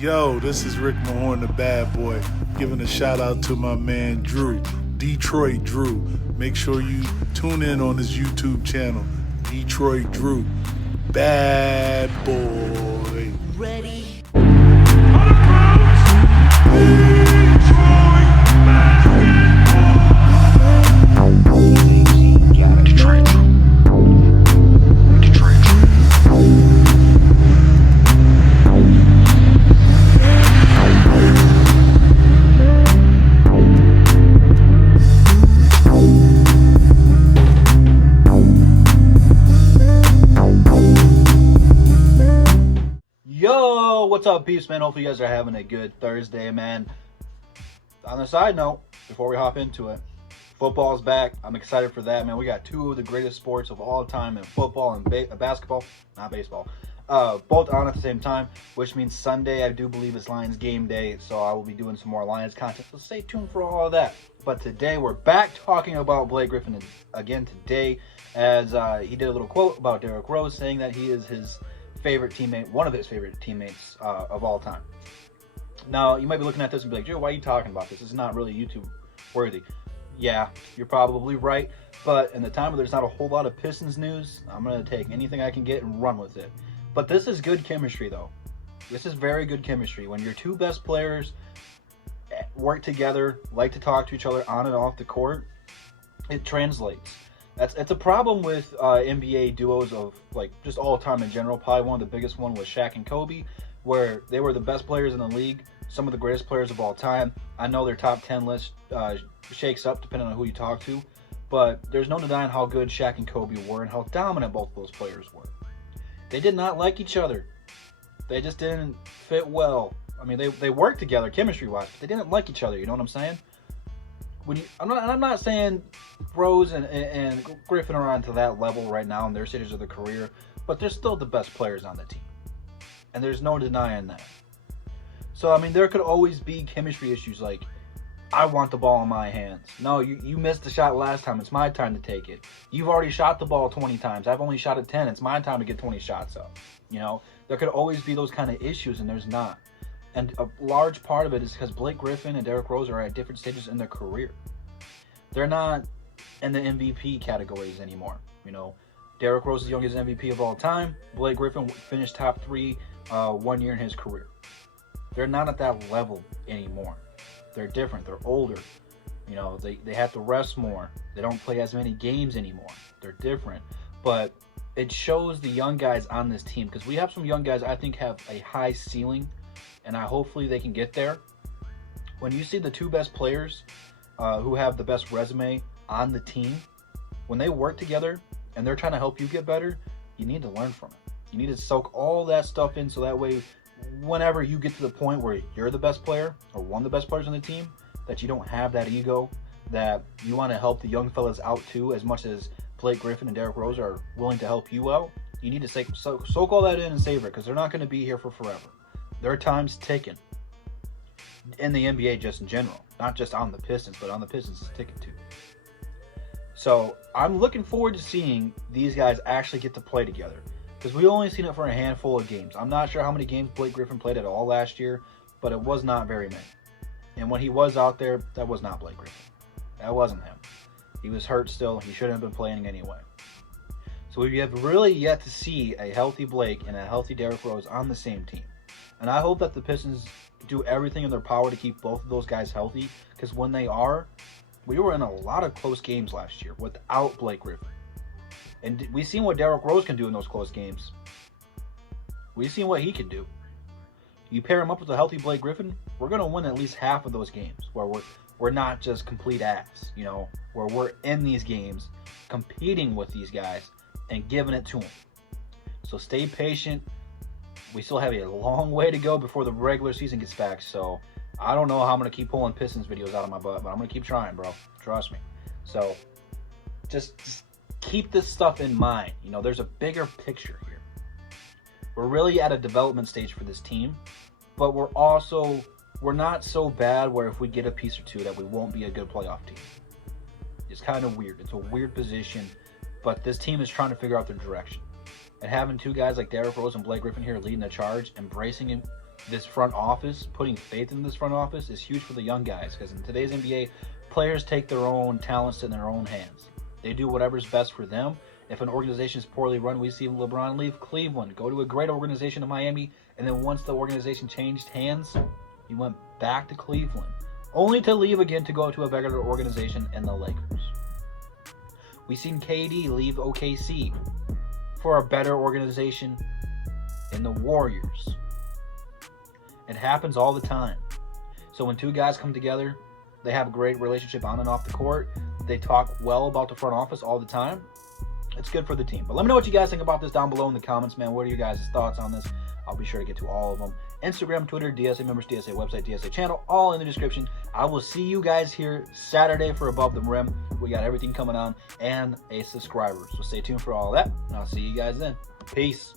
Yo, this is Rick Mahorn, the bad boy, giving a shout out to my man Drew, Detroit Drew. Make sure you tune in on his YouTube channel, Detroit Drew. Bad boy. Ready. Yo, what's up, peeps, man? Hopefully you guys are having a good Thursday, man. On the side note, before we hop into it, football's back. I'm excited for that, man. We got two of the greatest sports of all time in football and basketball, not baseball, both on at the same time, which means Sunday, I do believe, is Lions game day, so I will be doing some more Lions content, so stay tuned for all of that. But today, we're back talking about Blake Griffin again today, as he did a little quote about Derrick Rose, saying that he is his favorite teammate, one of his favorite teammates of all time. Now, you might be looking at this and be like, Joe, why are you talking about this? This is not really YouTube worthy. Yeah, you're probably right, but in the time where there's not a whole lot of Pistons news, I'm going to take anything I can get and run with it. But this is good chemistry, though. This is very good chemistry. When your two best players work together, like to talk to each other on and off the court, it translates. It's a problem with NBA duos of, like, just all time in general. Probably one of the biggest one was Shaq and Kobe, where they were the best players in the league, some of the greatest players of all time. I know their top 10 list shakes up depending on who you talk to, but there's no denying how good Shaq and Kobe were and how dominant both of those players were. They did not like each other. They just didn't fit well. I mean, they worked together chemistry-wise, but they didn't like each other, you know what I'm saying? I'm not saying Rose and Griffin are onto that level right now in their stages of their career, but they're still the best players on the team. And there's no denying that. So, I mean, there could always be chemistry issues like, I want the ball in my hands. No, you missed the shot last time. It's my time to take it. You've already shot the ball 20 times. I've only shot it 10. It's my time to get 20 shots up. You know, there could always be those kind of issues, and there's not. And a large part of it is because Blake Griffin and Derrick Rose are at different stages in their career. They're not in the MVP categories anymore. You know, Derrick Rose is the youngest MVP of all time. Blake Griffin finished top 3 1 year in his career. They're not at that level anymore. They're different. They're older. You know, they have to rest more. They don't play as many games anymore. They're different. But it shows the young guys on this team, because we have some young guys I think have a high ceiling, and hopefully they can get there. When you see the two best players who have the best resume on the team, when they work together and they're trying to help you get better, you need to learn from it. You need to soak all that stuff in, so that way whenever you get to the point where you're the best player or one of the best players on the team, that you don't have that ego, that you want to help the young fellas out too, as much as Blake Griffin and Derrick Rose are willing to help you out. You need to soak all that in and savor it, because they're not going to be here for forever. Their time's ticking. In the NBA just in general, not just on the Pistons, but on the Pistons is ticking too. So I'm looking forward to seeing these guys actually get to play together, because we only seen it for a handful of games. I'm not sure how many games Blake Griffin played at all last year, but it was not very many. And when he was out there, that was not Blake Griffin. That wasn't him. He was hurt still. He shouldn't have been playing anyway. So we have really yet to see a healthy Blake and a healthy Derrick Rose on the same team. And I hope that the Pistons do everything in their power to keep both of those guys healthy, because when they are, we were in a lot of close games last year without Blake Griffin. And we've seen what Derrick Rose can do in those close games. We've seen what he can do. You pair him up with a healthy Blake Griffin, we're going to win at least half of those games, where we're not just complete ass, you know, where we're in these games competing with these guys and giving it to them. So stay patient. We still have a long way to go before the regular season gets back, so I don't know how I'm going to keep pulling Pistons videos out of my butt, but I'm going to keep trying, bro. Trust me. So just keep this stuff in mind. You know, there's a bigger picture here. We're really at a development stage for this team, but we're not so bad where if we get a piece or two that we won't be a good playoff team. It's kind of weird. It's a weird position, but this team is trying to figure out their direction. And having two guys like Derrick Rose and Blake Griffin here leading the charge, embracing this front office, putting faith in this front office is huge for the young guys, because in today's NBA, players take their own talents in their own hands. They do whatever's best for them. If an organization is poorly run, we see LeBron leave Cleveland, go to a great organization in Miami, and then once the organization changed hands, he went back to Cleveland, only to leave again to go to a better organization in the Lakers. We've seen KD leave OKC for a better organization in the Warriors. It happens all the time. So when two guys come together, they have a great relationship on and off the court. They talk well about the front office all the time. It's good for the team. But let me know what you guys think about this down below in the comments, man. What are your guys' thoughts on this? I'll be sure to get to all of them. Instagram, Twitter, DSA members, DSA website, DSA channel, all in the description. I will see you guys here Saturday for Above the Rim. We got everything coming on and a subscriber. So stay tuned for all of that, and I'll see you guys then. Peace.